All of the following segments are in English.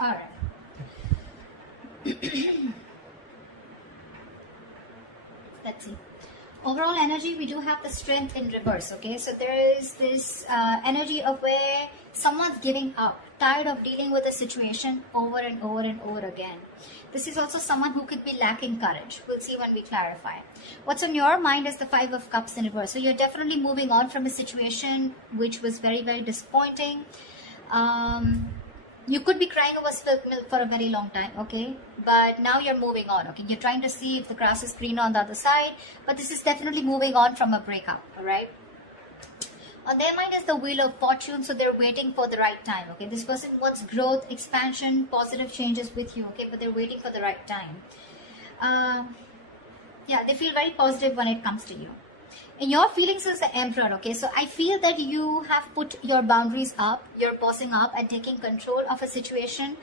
All right. Let's see. Overall energy, we do have the strength in reverse. Okay, so there is this energy of where someone's giving up, tired of dealing with a situation over and over and over again. This is also someone who could be lacking courage. We'll see when we clarify. What's on your mind is the Five of Cups in reverse. So you're definitely moving on from a situation which was very, very disappointing. You could be crying over spilt milk for a very long time, okay? But now you're moving on, okay? You're trying to see if the grass is greener on the other side, but this is definitely moving on from a breakup, all right? On their mind is the Wheel of Fortune, so they're waiting for the right time, okay? This person wants growth, expansion, positive changes with you, okay? But they're waiting for the right time. Yeah, they feel very positive when it comes to you. In your feelings is the Emperor, okay? So I feel that you have put your boundaries up, you're bossing up and taking control of a situation,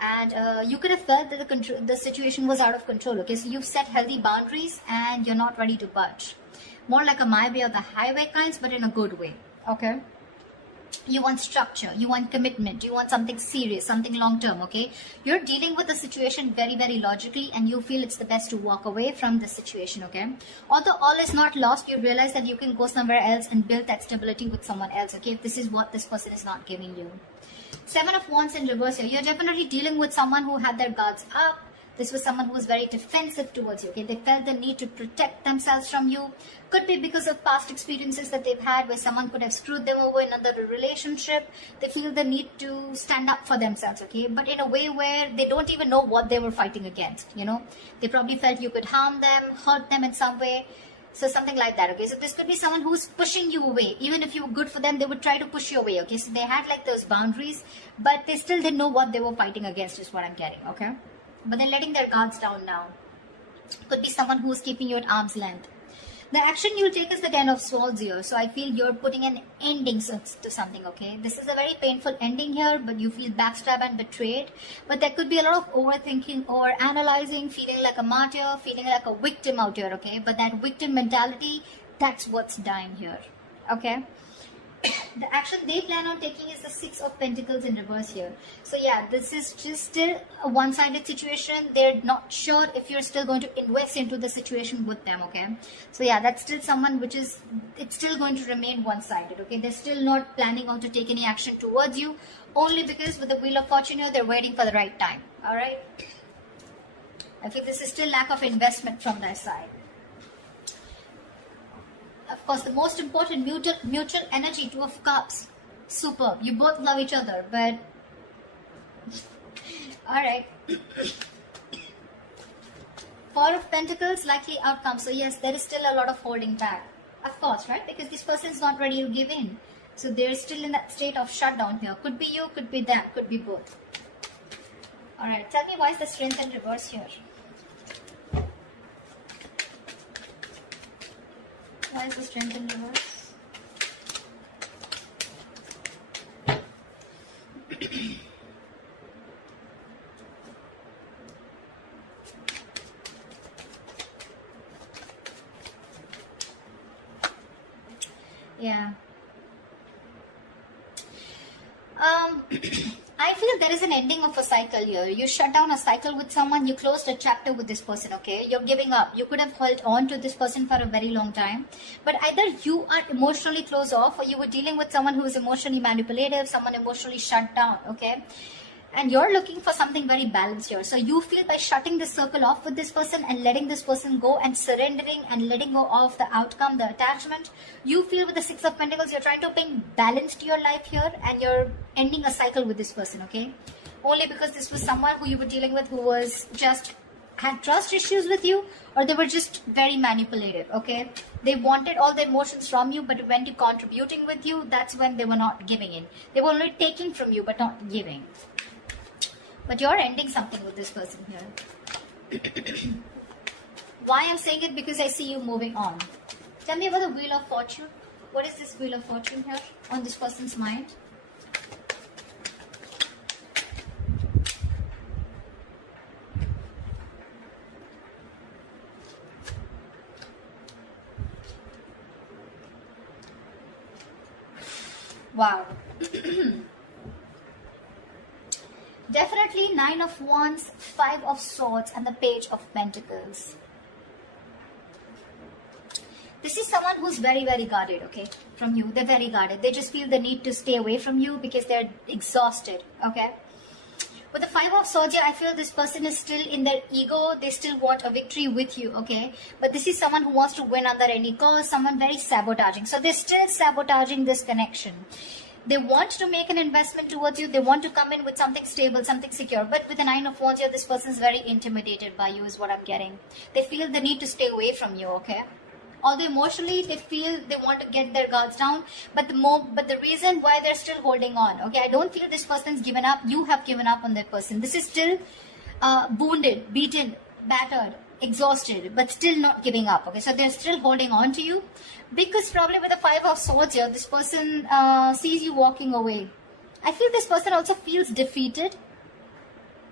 and you could have felt that the situation was out of control, okay? So you've set healthy boundaries and you're not ready to budge. More like a my way or the highway kinds, but in a good way, okay? You want structure, you want commitment, you want something serious, something long term, okay? You're dealing with the situation very, very logically, and you feel it's the best to walk away from the situation, okay? Although all is not lost, you realize that you can go somewhere else and build that stability with someone else, okay? If this is what this person is not giving you. Seven of Wands in reverse here. You're definitely dealing with someone who had their guards up. This was someone who was very defensive towards you, okay? They felt the need to protect themselves from you. Could be because of past experiences that they've had where someone could have screwed them over in another relationship. They feel the need to stand up for themselves, okay? But in a way where they don't even know what they were fighting against, you know? They probably felt you could harm them, hurt them in some way. So something like that, okay? So this could be someone who's pushing you away. Even if you were good for them, they would try to push you away, okay? So they had like those boundaries, but they still didn't know what they were fighting against is what I'm getting, okay? But they're letting their guards down now. Could be someone who's keeping you at arm's length. The action you'll take is the Ten of Swords here. So I feel you're putting an ending to something, okay? This is a very painful ending here, but you feel backstabbed and betrayed. But there could be a lot of overthinking or analyzing, feeling like a martyr, feeling like a victim out here, okay? But that victim mentality, that's what's dying here, okay? The action they plan on taking is the Six of Pentacles in reverse here. So yeah, this is just still a one-sided situation. They're not sure if you're still going to invest into the situation with them, okay? So yeah, that's still someone which is, it's still going to remain one-sided, okay? They're still not planning on to take any action towards you, only because with the Wheel of Fortune here, they're waiting for the right time, all right? I think this is still lack of investment from their side. Of course, the most important mutual energy, Two of Cups. Superb. You both love each other, but all right. Four of Pentacles, likely outcome. So yes, there is still a lot of holding back. Of course, right? Because this person is not ready to give in. So they're still in that state of shutdown here. Could be you, could be them, could be both. All right. Tell me why is the Strength in reverse here? Why is the Strength in reverse? Yeah. I feel there is an ending of a cycle here. You shut down a cycle with someone, you closed a chapter with this person, okay? You're giving up. You could have held on to this person for a very long time. But either you are emotionally closed off or you were dealing with someone who is emotionally manipulative, someone emotionally shut down, okay? And you're looking for something very balanced here. So you feel by shutting this circle off with this person and letting this person go and surrendering and letting go of the outcome, the attachment, you feel with the Six of Pentacles, you're trying to bring balance to your life here and you're ending a cycle with this person, okay? Only because this was someone who you were dealing with who was just had trust issues with you, or they were just very manipulative, okay? They wanted all the emotions from you, but when to contributing with you, that's when they were not giving in. They were only taking from you, but not giving. But you're ending something with this person here. Why I'm saying it? Because I see you moving on. Tell me about the Wheel of Fortune. What is this Wheel of Fortune here on this person's mind? Wow. Definitely 9 of Wands, 5 of Swords, and the Page of Pentacles. This is someone who's very, very guarded, okay, from you. They're very guarded. They just feel the need to stay away from you because they're exhausted, okay? With the 5 of Swords here, I feel this person is still in their ego. They still want a victory with you, okay? But this is someone who wants to win under any cost, someone very sabotaging. So they're still sabotaging this connection. They want to make an investment towards you. They want to come in with something stable, something secure. But with the 9 of Wands here, this person is very intimidated by you is what I'm getting. They feel the need to stay away from you, okay? Although emotionally they feel they want to get their guards down, but the reason why they're still holding on, okay, I don't feel this person's given up. You have given up on that person. This is still wounded, beaten, battered, exhausted, but still not giving up, okay? So they're still holding on to you because probably with the 5 of Swords here, this person sees you walking away. I feel this person also feels defeated.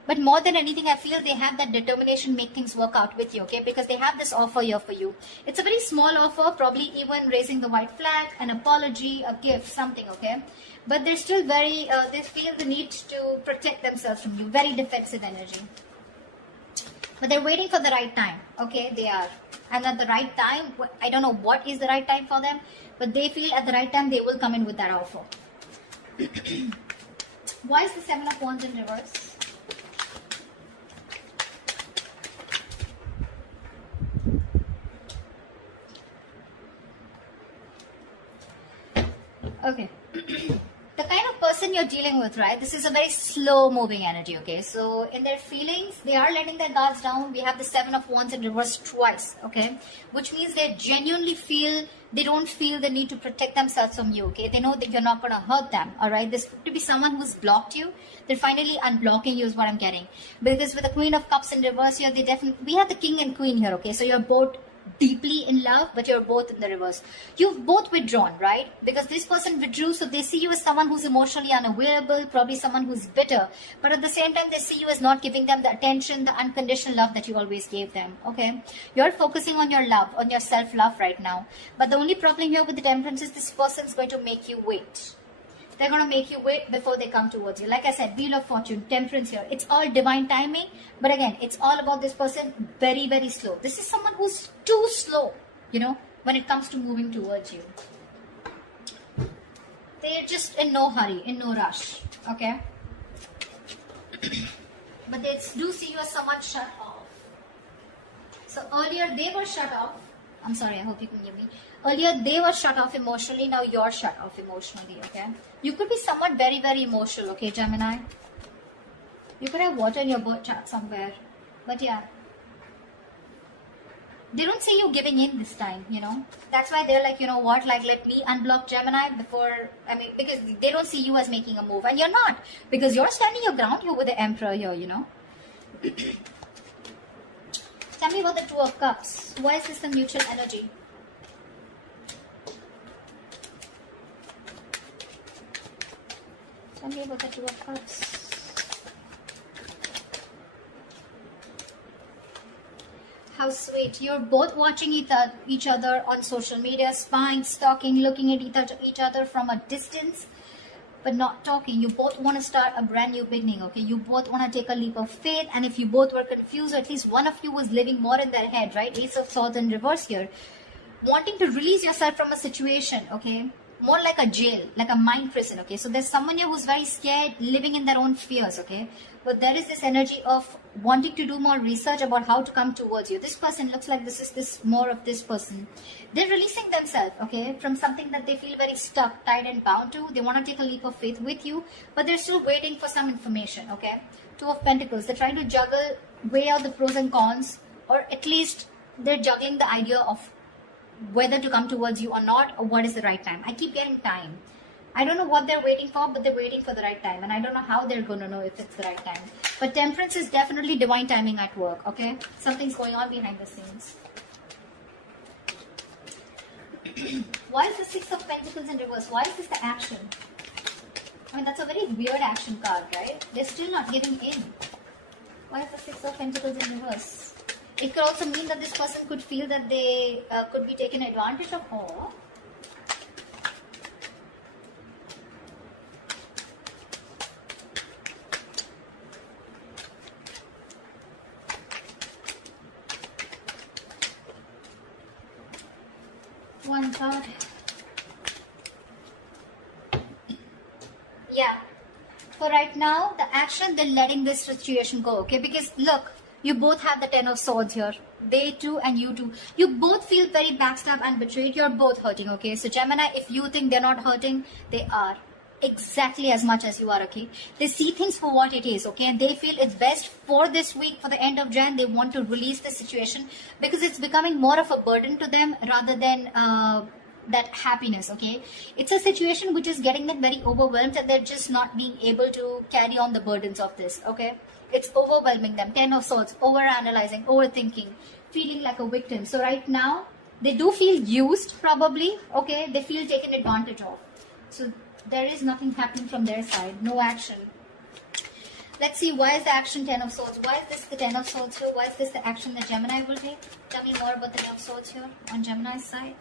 But more than anything, I feel they have that determination to make things work out with you, okay? Because they have this offer here for you. It's a very small offer, probably even raising the white flag, an apology, a gift, something, okay? But they're still very, they feel the need to protect themselves from you. Very defensive energy. But they're waiting for the right time, okay? They are. And at the right time, I don't know what is the right time for them, but they feel at the right time they will come in with that offer. Why is the 7 of Wands in reverse? Okay. The kind of person you're dealing with, right? This is a very slow moving energy, okay? So in their feelings, they are letting their guards down. We have the 7 of Wands in reverse twice, okay? Which means they genuinely feel, they don't feel the need to protect themselves from you, okay? They know that you're not going to hurt them, all right? This could be someone who's blocked you. They're finally unblocking you is what I'm getting. Because with the Queen of Cups in reverse here, they definitely, we have the King and Queen here, okay? So you're both deeply in love, but you're both in the reverse. You've both withdrawn, right? Because this person withdrew, so they see you as someone who's emotionally unavailable, probably someone who's bitter, but at the same time they see you as not giving them the attention, the unconditional love that you always gave them, okay? You're focusing on your love, on your self-love right now, but the only problem here with the Temperance is this person's going to make you wait. They're going to make you wait before they come towards you. Like I said, Wheel of Fortune, Temperance here. It's all divine timing. But again, it's all about this person very, very slow. This is someone who's too slow, you know, when it comes to moving towards you. They're just in no hurry, in no rush. Okay? But they do see you as someone shut off. So earlier they were shut off. I'm sorry, I hope you can hear me. Earlier, they were shut off emotionally. Now you're shut off emotionally, okay? You could be someone very, very emotional, okay, Gemini? You could have water in your birth chart somewhere. But yeah. They don't see you giving in this time, you know? That's why they're like, you know what? Like, let me unblock Gemini before... I mean, because they don't see you as making a move. And you're not. Because you're standing your ground here with the Emperor here, you know? Tell me about the Two of Cups. Why is this the mutual energy? Tell me about the Two of Cups. How sweet. You're both watching each other on social media, spying, stalking, looking at each other from a distance, but not talking. You both want to start a brand new beginning, okay? You both want to take a leap of faith, and if you both were confused, or at least one of you was living more in their head, right? Ace of Swords in reverse here. Wanting to release yourself from a situation, okay? More like a jail, like a mind prison, okay? So there's someone here who's very scared, living in their own fears, okay? But there is this energy of wanting to do more research about how to come towards you. This person looks like this is more of this person. They're releasing themselves, okay, from something that they feel very stuck, tied and bound to. They want to take a leap of faith with you, but they're still waiting for some information, okay? Two of Pentacles. They're trying to juggle, weigh out the pros and cons, or at least they're juggling the idea of whether to come towards you or not, or what is the right time. I keep getting time. I don't know what they're waiting for, but they're waiting for the right time. And I don't know how they're going to know if it's the right time. But Temperance is definitely divine timing at work, okay? Something's going on behind the scenes. Why is the Six of Pentacles in reverse? Why is this the action? I mean, that's a very weird action card, right? They're still not giving in. Why is the Six of Pentacles in reverse? It could also mean that this person could feel that they could be taken advantage of. Or my God. Yeah. For right now, the action, they're letting this situation go, okay? Because look, you both have the Ten of Swords here. They too and you too. You both feel very backstabbed and betrayed. You're both hurting, okay? So Gemini, if you think they're not hurting, they are. Exactly as much as you are, okay? They see things for what it is, okay? And they feel it's best for this week, for the end of Jan, they want to release the situation because it's becoming more of a burden to them rather than that happiness, okay? It's a situation which is getting them very overwhelmed and they're just not being able to carry on the burdens of this, okay? It's overwhelming them. Ten of Swords, overanalyzing, overthinking, feeling like a victim. So right now, they do feel used probably, okay? They feel taken advantage of. So there is nothing happening from their side, no action. Let's see, why is the action Ten of Swords? Why is this the Ten of Swords here? Why is this the action that Gemini will take? Tell me more about the Ten of Swords here on Gemini's side.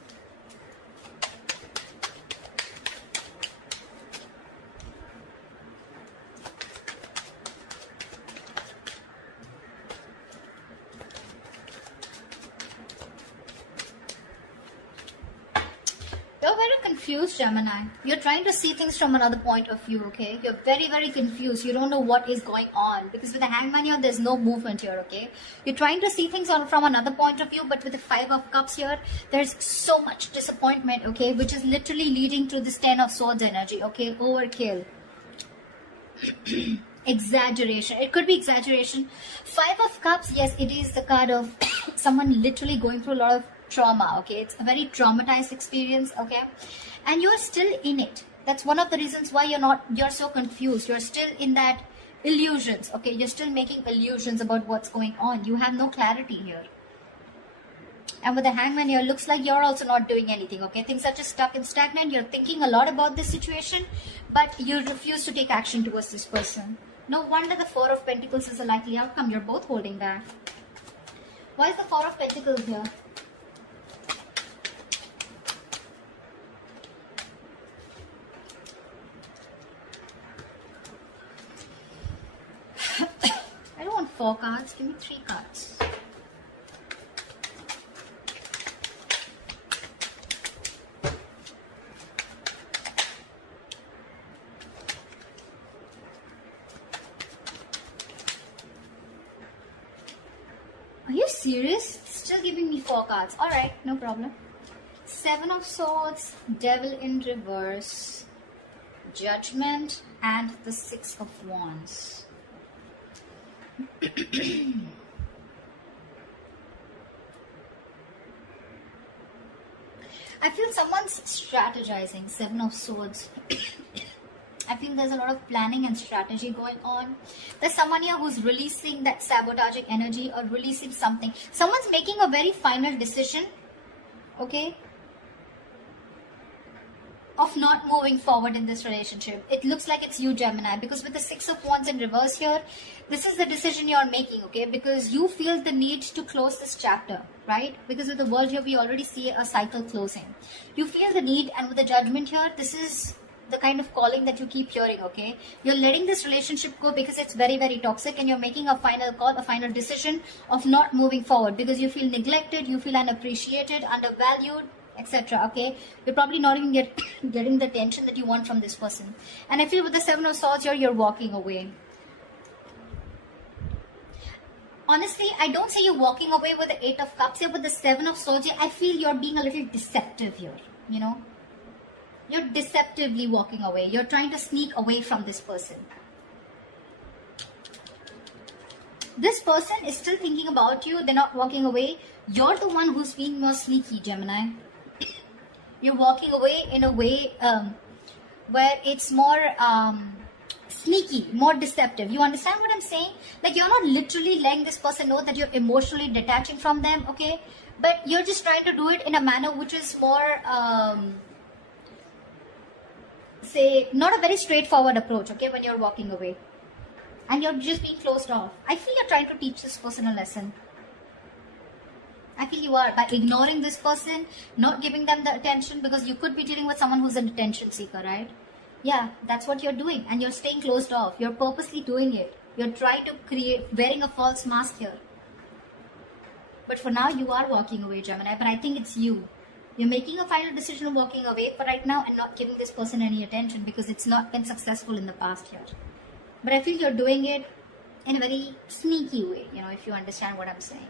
You're very confused, Gemini. You're trying to see things from another point of view, okay? You're very, very confused. You don't know what is going on. Because with the Hangman here, there's no movement here, okay? You're trying to see things from another point of view, but with the Five of Cups here, there's so much disappointment, okay? Which is literally leading to this Ten of Swords energy, okay? Overkill. Exaggeration. It could be exaggeration. Five of Cups, yes, it is the card of someone literally going through a lot of trauma, okay? It's a very traumatized experience, okay? And you're still in it. That's one of the reasons why you're so confused. You're still in that illusions, okay? You're still making illusions about what's going on. You have no clarity here. And with the Hangman here, looks like you're also not doing anything, okay? Things are just stuck and stagnant. You're thinking a lot about this situation, but you refuse to take action towards this person. No wonder the Four of Pentacles is a likely outcome. You're both holding back. Why is the Four of Pentacles here? I don't want 4 cards. Give me 3 cards. Are you serious? Still giving me 4 cards. Alright, no problem. 7 of Swords, Devil in reverse, Judgment, and the 6 of Wands. I feel someone's strategizing. 7 of Swords. I feel there's a lot of planning and strategy going on. There's someone here who's releasing that sabotaging energy or releasing something. Someone's making a very final decision, okay, of not moving forward in this relationship. It looks like it's you, Gemini, because with the 6 of Wands in reverse here, this is the decision you're making, okay? Because you feel the need to close this chapter, right? Because with the World here, we already see a cycle closing. You feel the need, and with the Judgment here, this is the kind of calling that you keep hearing, okay? You're letting this relationship go because it's very, very toxic, and you're making a final call, a final decision of not moving forward because you feel neglected, you feel unappreciated, undervalued, etc. Okay, you're probably not even getting the attention that you want from this person. And I feel with the 7 of Swords here, you're walking away. Honestly, I don't see you walking away with the 8 of Cups here, but the 7 of Swords here, I feel you're being a little deceptive here, you know. You're deceptively walking away. You're trying to sneak away from this person. This person is still thinking about you. They're not walking away. You're the one who's being more sneaky, Gemini. You're walking away in a way where it's more sneaky, more deceptive. You understand what I'm saying? Like, you're not literally letting this person know that you're emotionally detaching from them, okay? But you're just trying to do it in a manner which is more, say, not a very straightforward approach, okay, when you're walking away. And you're just being closed off. I feel you're trying to teach this person a lesson. I feel you are, by ignoring this person, not giving them the attention, because you could be dealing with someone who's an attention seeker, right? Yeah, that's what you're doing, and you're staying closed off. You're purposely doing it. You're trying to create, wearing a false mask here. But for now, you are walking away, Gemini, but I think it's you. You're making a final decision of walking away for right now and not giving this person any attention because it's not been successful in the past here. But I feel you're doing it in a very sneaky way, if you understand what I'm saying.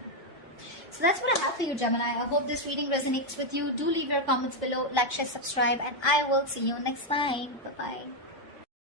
So that's what I have for you, Gemini. I hope this reading resonates with you. Do leave your comments below, like, share, subscribe, and I will see you next time. Bye-bye.